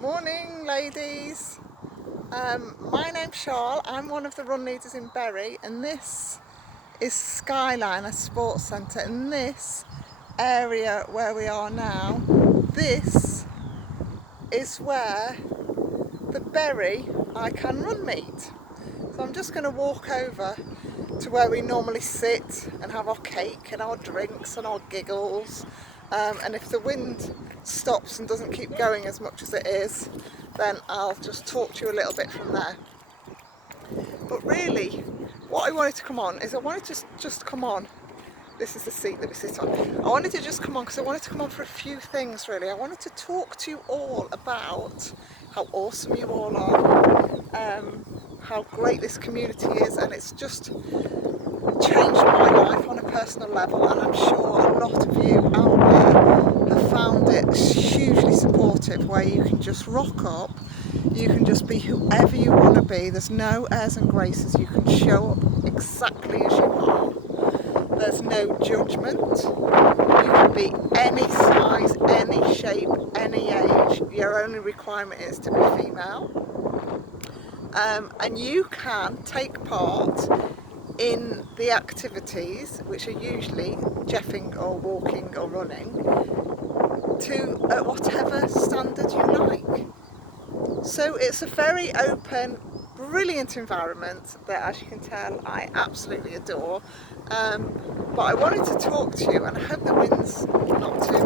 Morning ladies, my name's Charl, I'm one of the run leaders in Bury, and this is Skyline, a sports centre. In this area where we are now, this is where the Bury I Can Run meet. So I'm just going to walk over to where we normally sit and have our cake and our drinks and our giggles, and if the wind stops and doesn't keep going as much as it is, then I'll just talk to you a little bit from there. But really, what I wanted to come on is I wanted to just come on. This is the seat that we sit on. I wanted to just come on because I wanted to come on for a few things really. I wanted to talk to you all about how awesome you all are, how great this community is, and it's just changed my life on a personal level, and I'm sure a lot of you out there have found it hugely supportive, where you can just rock up, you can just be whoever you want to be, there's no airs and graces, you can show up exactly as you are, there's no judgment, you can be any size, any shape, any age, your only requirement is to be female, and you can take part in the activities, which are usually jeffing or walking or running, to whatever standard you like. So it's a very open, brilliant environment that, as you can tell, I absolutely adore. But I wanted to talk to you, and I hope the wind's not too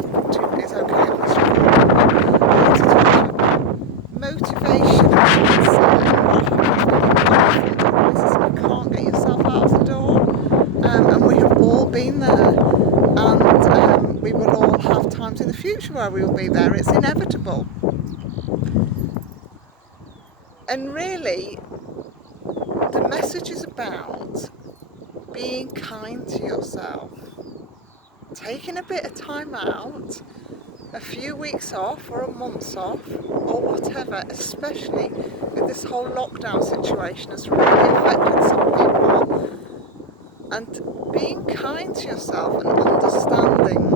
is okay on this recording. I wanted to talk to you motivation and what happens when you can't get yourself out of the door, and we have all been there, and we will all have times in the future where we will be there. It's inevitable. And really, the message is about being kind to yourself, taking a bit of time out, a few weeks off or a month off or whatever, especially with this whole lockdown situation has really affected some people, and being kind to yourself and understanding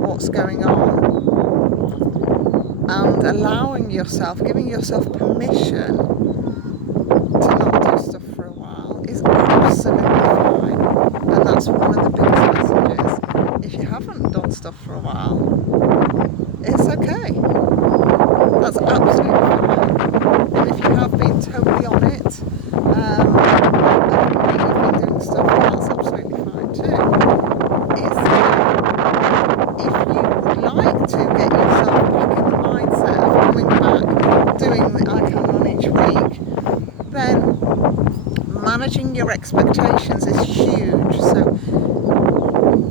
what's going on and allowing yourself, giving yourself permission to not do stuff for a while is absolutely fine, and that's one of the biggest messages. If you haven't done stuff for a while, it's okay, that's absolutely fine. And if you have been totally on it, and you've been doing stuff, that's absolutely fine too. If you would like to get yourself back in the mindset of coming back, doing the I Can Run each week, then managing your expectations is huge. So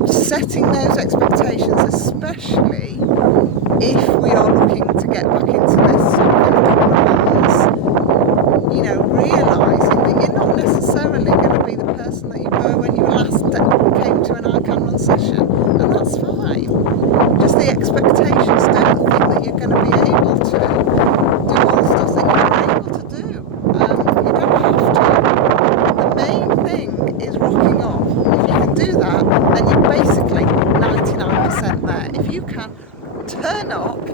setting those expectations, especially if we are looking to get back into this in a couple of months, you know, realising that you're not necessarily going to be the person that you were when you last came to an I Can Run session, and that's fine. Just the expectations, don't think that you're going to be able to do all the stuff that you were able to do. You don't have to. The main thing is rocking up. If you can do that, then you're basically 99% there. If you can turn up,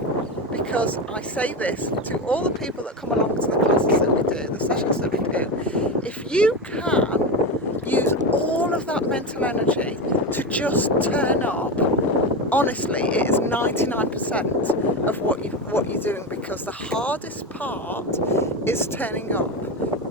because I say this to all the people that come along to the classes that we do, the sessions that we do, if you can use all of that mental energy to just turn up, honestly, it is 99% of what you're doing, because the hardest part is turning up.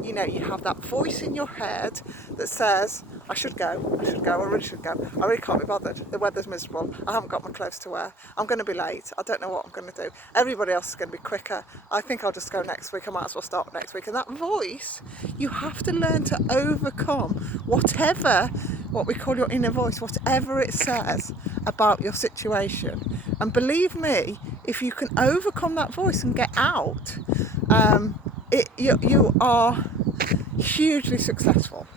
You know, you have that voice in your head that says, I should go, I really should go, I really can't be bothered, the weather's miserable, I haven't got my clothes to wear, I'm going to be late, I don't know what I'm going to do, everybody else is going to be quicker, I think I'll just go next week, I might as well start next week. And that voice, you have to learn to overcome whatever, what we call your inner voice, whatever it says about your situation. And believe me, if you can overcome that voice and get out, you are hugely successful.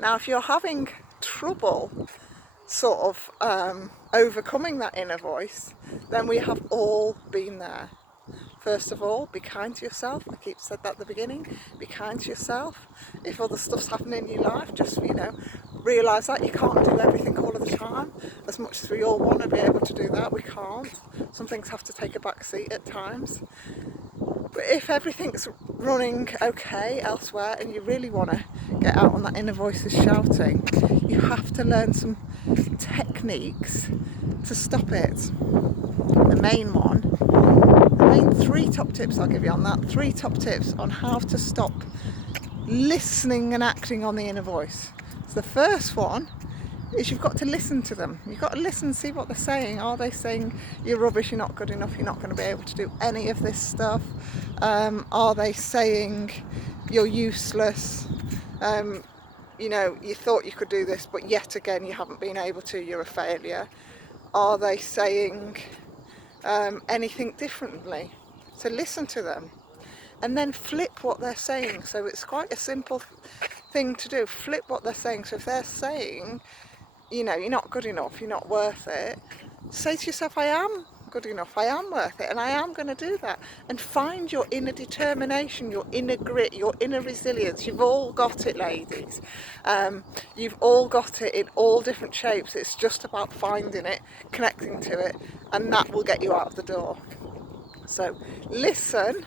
Now, if you're having trouble sort of overcoming that inner voice, then we have all been there. First of all, be kind to yourself. I keep said that at the beginning. Be kind to yourself. If other stuff's happening in your life, just, you know, realise that you can't do everything all of the time. As much as we all want to be able to do that, we can't. Some things have to take a back seat at times. But if everything's running okay elsewhere and you really want to get out on that inner voices shouting, you have to learn some techniques to stop it. The main 3 top tips I'll give you on that, 3 top tips on how to stop listening and acting on the inner voice. So the first one is you've got to listen to them. You've got to listen and see what they're saying. Are they saying you're rubbish, you're not good enough, you're not going to be able to do any of this stuff? Are they saying you're useless? You thought you could do this, but yet again you haven't been able to, you're a failure. Are they saying anything differently? So listen to them and then flip what they're saying. So it's quite a simple thing to do. Flip what they're saying. So if they're saying, you're not good enough, you're not worth it, say to yourself, I am good enough, I am worth it, and I am going to do that. And find your inner determination, your inner grit, your inner resilience. You've all got it, ladies. You've all got it in all different shapes. It's just about finding it, connecting to it, and that will get you out of the door. So listen,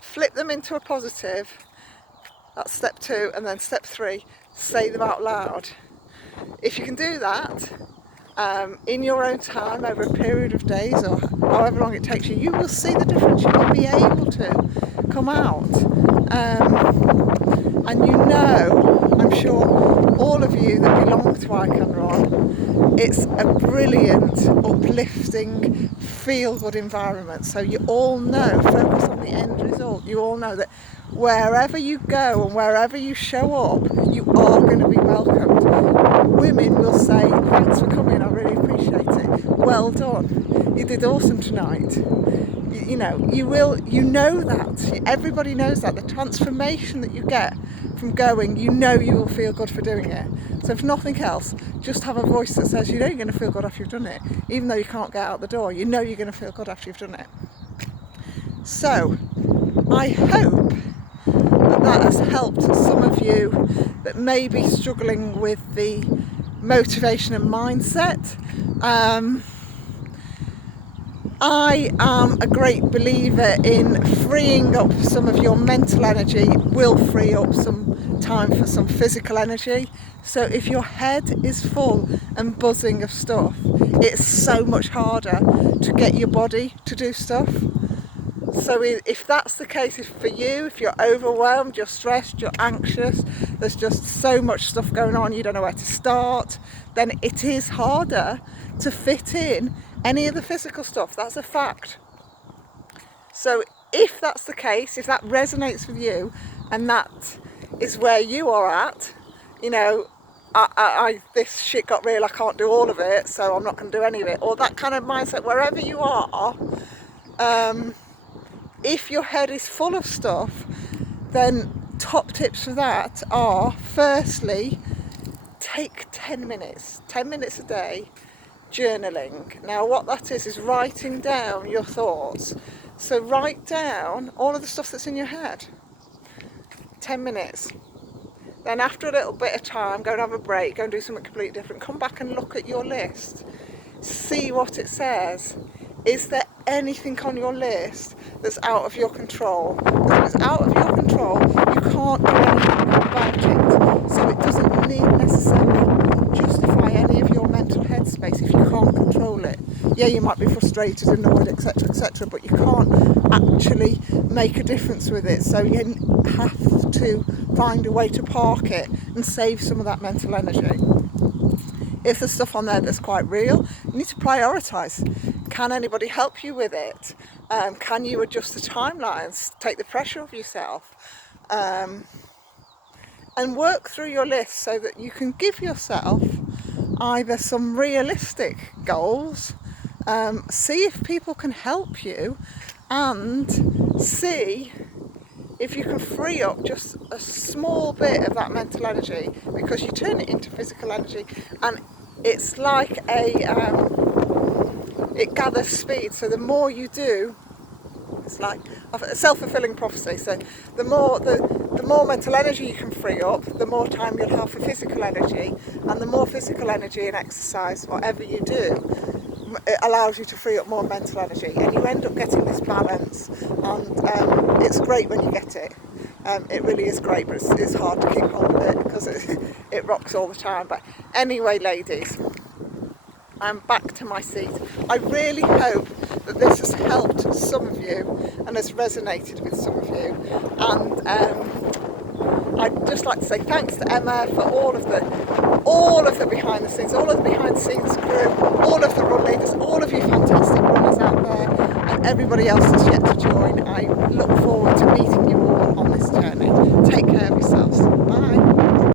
flip them into a positive. That's step 2, and then step 3, say them out loud. If you can do that in your own time over a period of days or however long it takes you, you will see the difference. You will be able to come out. And I'm sure all of you that belong to I Can Run, it's a brilliant, uplifting, feel-good environment. So you all know, focus on the end result. You all know that wherever you go and wherever you show up, you are going to be welcomed. Women will say, thanks for coming, I really appreciate it. Well done. You did awesome tonight. You know that. Everybody knows that. The transformation that you get from going, you will feel good for doing it. So if nothing else, just have a voice that says, you're going to feel good after you've done it. Even though you can't get out the door, you're going to feel good after you've done it. So I hope that has helped some of you that may be struggling with the motivation and mindset. I am a great believer in freeing up some of your mental energy will free up some time for some physical energy. So if your head is full and buzzing of stuff, it's so much harder to get your body to do stuff. So if that's the case for you, if you're overwhelmed, you're stressed, you're anxious, there's just so much stuff going on, you don't know where to start, then it is harder to fit in any of the physical stuff. That's a fact. So if that's the case, if that resonates with you and that is where you are at, this shit got real, I can't do all of it, so I'm not going to do any of it, or that kind of mindset, wherever you are, if your head is full of stuff, then top tips for that are, firstly, take 10 minutes a day journaling. Now what that is writing down your thoughts. So write down all of the stuff that's in your head. 10 minutes. Then after a little bit of time, go and have a break, go and do something completely different. Come back and look at your list. See what it says. Is there anything on your list that's out of your control? Because if it's out of your control, you can't do anything about it. So it doesn't necessarily justify any of your mental headspace if you can't control it. Yeah, you might be frustrated, annoyed, etc., but you can't actually make a difference with it. So you have to find a way to park it and save some of that mental energy. If there's stuff on there that's quite real, you need to prioritise. Can anybody help you with it? Can you adjust the timelines, take the pressure off yourself, and work through your list so that you can give yourself either some realistic goals, see if people can help you, and see if you can free up just a small bit of that mental energy, because you turn it into physical energy, and it's like it gathers speed. So the more you do, It's like a self-fulfilling prophecy. So the more mental energy you can free up, the more time you'll have for physical energy, and the more physical energy and exercise, whatever you do, it allows you to free up more mental energy, and you end up getting this balance, and it's great when you get it. It really is great, but it's hard to keep hold of it because it rocks all the time. But anyway, ladies, I'm back to my seat. I really hope that this has helped some of you and has resonated with some of you. And I'd just like to say thanks to Emma for all of the behind the scenes, all of the behind the scenes crew, all of the run leaders, all of you fantastic runners out there, and everybody else that's yet to join. I look forward to meeting you all on this journey. Take care of yourselves. Bye.